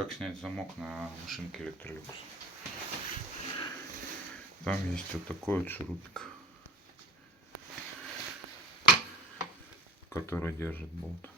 Как снять замок на машинке Electrolux. Там есть вот такой вот шурупик, который держит болт.